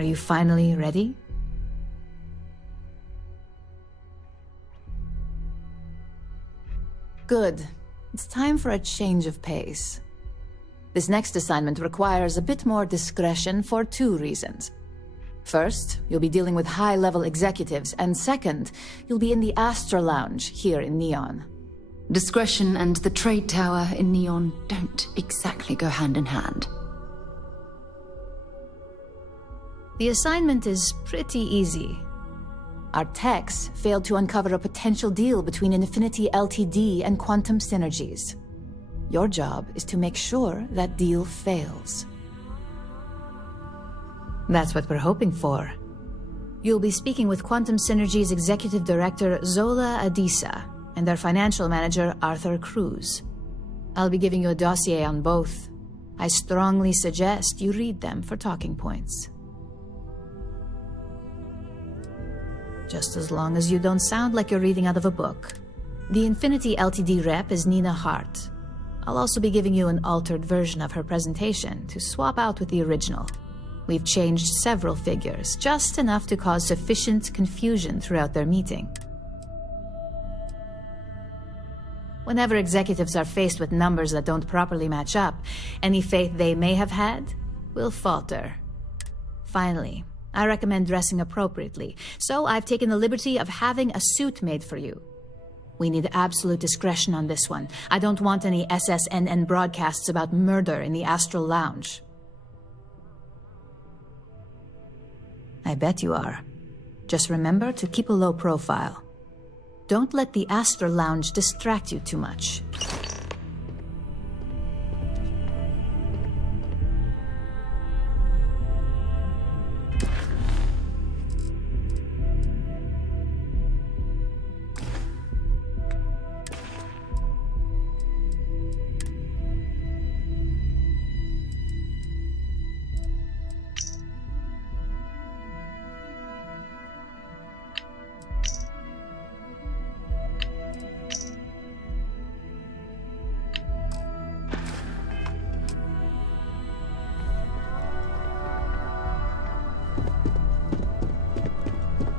Are you finally ready? Good. It's time for a change of pace. This next assignment requires a bit more discretion for 2 reasons. First, you'll be dealing with high-level executives, and second, you'll be in the Astra Lounge here in Neon. Discretion and the trade tower in Neon don't exactly go hand in hand. The assignment is pretty easy. Our techs failed to uncover a potential deal between Infinity Ltd. And Quantum Synergies. Your job is to make sure that deal fails. That's what we're hoping for. You'll be speaking with Quantum Synergy's Executive Director Zola Adisa and their Financial Manager Arthur Cruz. I'll be giving you a dossier on both. I strongly suggest you read them for talking points. Just as long as you don't sound like you're reading out of a book. The Infinity Ltd. Rep is Nina Hart. I'll also be giving you an altered version of her presentation to swap out with the original. We've changed several figures, just enough to cause sufficient confusion throughout their meeting. Whenever executives are faced with numbers that don't properly match up, any faith they may have had will falter. Finally, I recommend dressing appropriately, so I've taken the liberty of having a suit made for you. We need absolute discretion on this one. I don't want any SSNN broadcasts about murder in the Astral Lounge. I bet you are. Just remember to keep a low profile. Don't let the Astral Lounge distract you too much.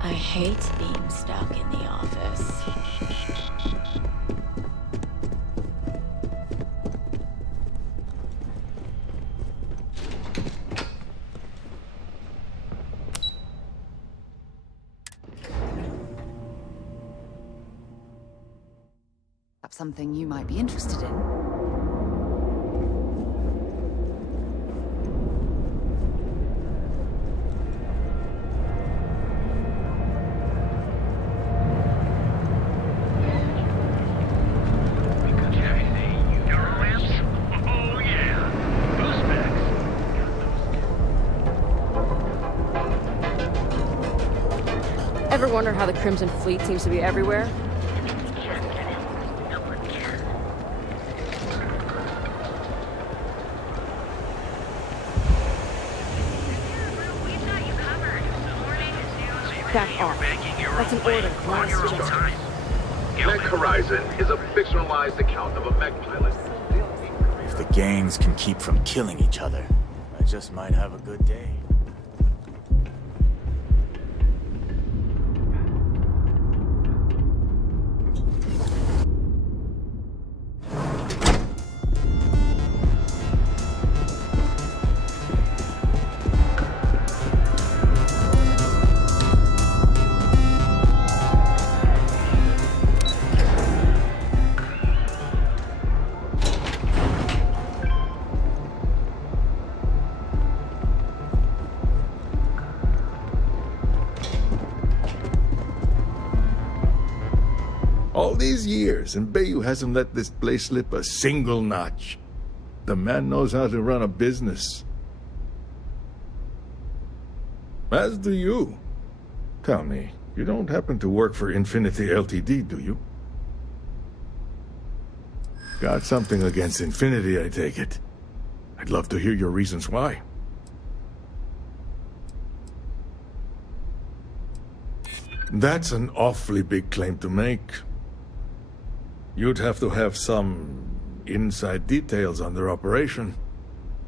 I hate being stuck in the office. That's something you might be interested in. Ever wonder how the Crimson Fleet seems to be everywhere? Back off. That's an order, not a suggestion. Mech Horizon is a fictionalized account of a mech pilot. If the gangs can keep from killing each other, I just might have a good day. All these years, and Bayou hasn't let this place slip a single notch. The man knows how to run a business. As do you. Tell me, you don't happen to work for Infinity Ltd., do you? Got something against Infinity, I take it. I'd love to hear your reasons why. That's an awfully big claim to make. You'd have to have some inside details on their operation.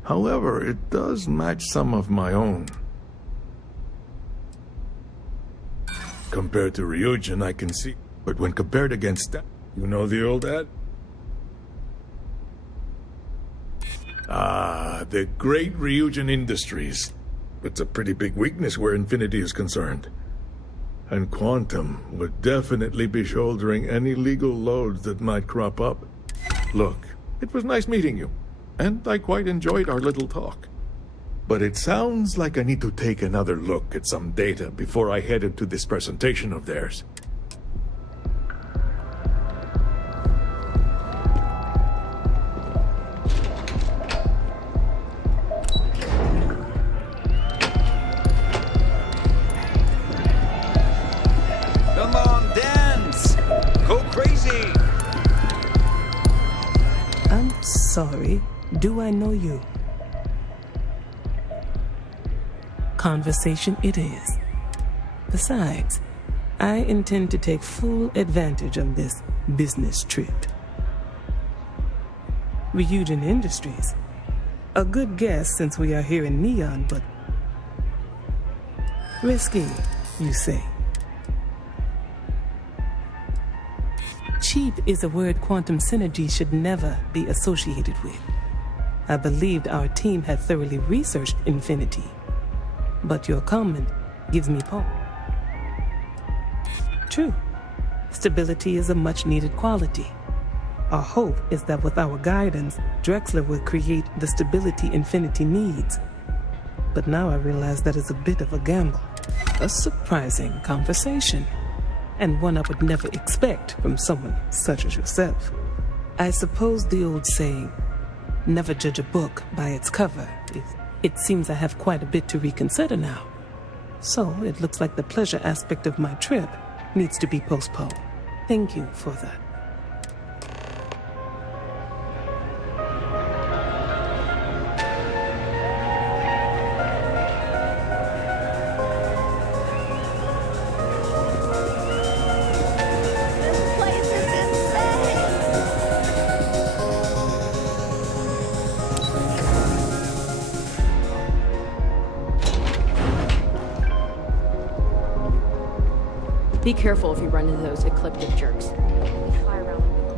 However, it does match some of my own. Compared to Ryujin, I can see. But when compared against that, you know the old ad? Ah, the great Ryujin Industries. It's a pretty big weakness where Infinity is concerned. And Quantum would definitely be shouldering any legal loads that might crop up. Look, it was nice meeting you, and I quite enjoyed our little talk. But it sounds like I need to take another look at some data before I head into this presentation of theirs. Come on, dance! Go crazy! I'm sorry. Do I know you? Conversation it is. Besides, I intend to take full advantage of this business trip. Ryujin Industries. A good guess since we are here in Neon, but risky, you say. Cheap is a word Quantum Synergy should never be associated with. I believed our team had thoroughly researched Infinity, but your comment gives me pause. True, stability is a much-needed quality. Our hope is that with our guidance, Drexler will create the stability Infinity needs. But now I realize that is a bit of a gamble. A surprising conversation, and one I would never expect from someone such as yourself. I suppose the old saying, never judge a book by its cover, it seems I have quite a bit to reconsider now. So it looks like the pleasure aspect of my trip needs to be postponed. Thank you for that. Be careful if you run into those ecliptic jerks. Fly around like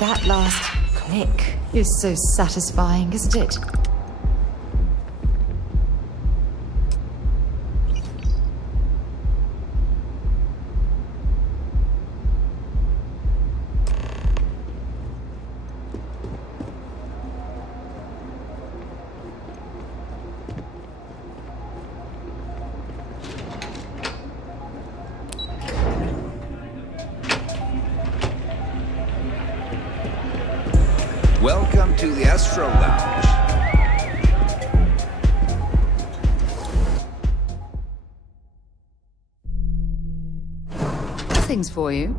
That last click is so satisfying, isn't it? Welcome to the Astro Lounge. Things for you.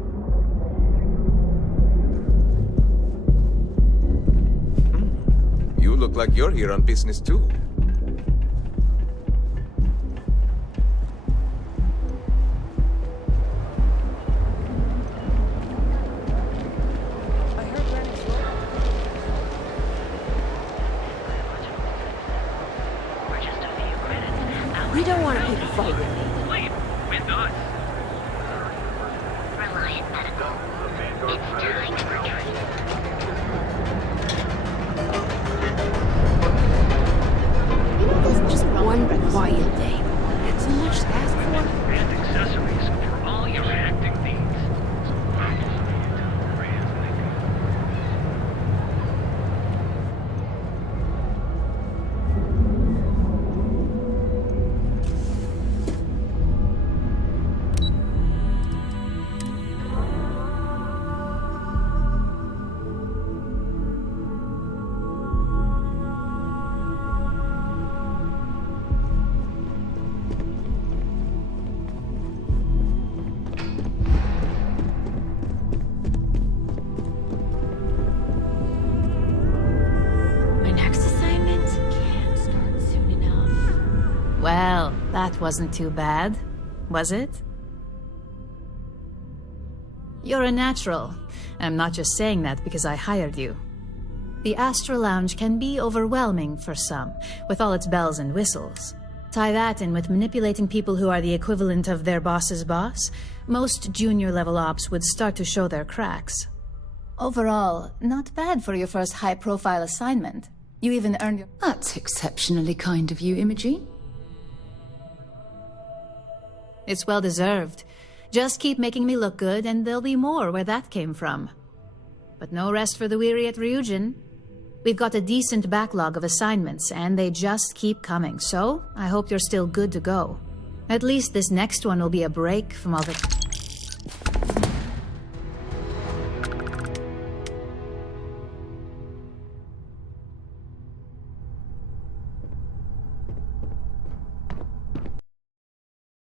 You look like you're here on business too. We don't want to pick a fight with me. Sleep with us. Reliant Medical. It's time for treatment. Just one quiet day. That's so much to ask for. And accessories for all your acting needs. My next assignment can't start soon enough. Well, that wasn't too bad, was it? You're a natural. I'm not just saying that because I hired you. The Astro Lounge can be overwhelming for some, with all its bells and whistles. Tie that in with manipulating people who are the equivalent of their boss's boss, most junior-level ops would start to show their cracks. Overall, not bad for your first high-profile assignment. You even earned your... That's exceptionally kind of you, Imogene. It's well-deserved. Just keep making me look good, and there'll be more where that came from. But no rest for the weary at Ryujin. We've got a decent backlog of assignments, and they just keep coming, so I hope you're still good to go. At least this next one will be a break from all the...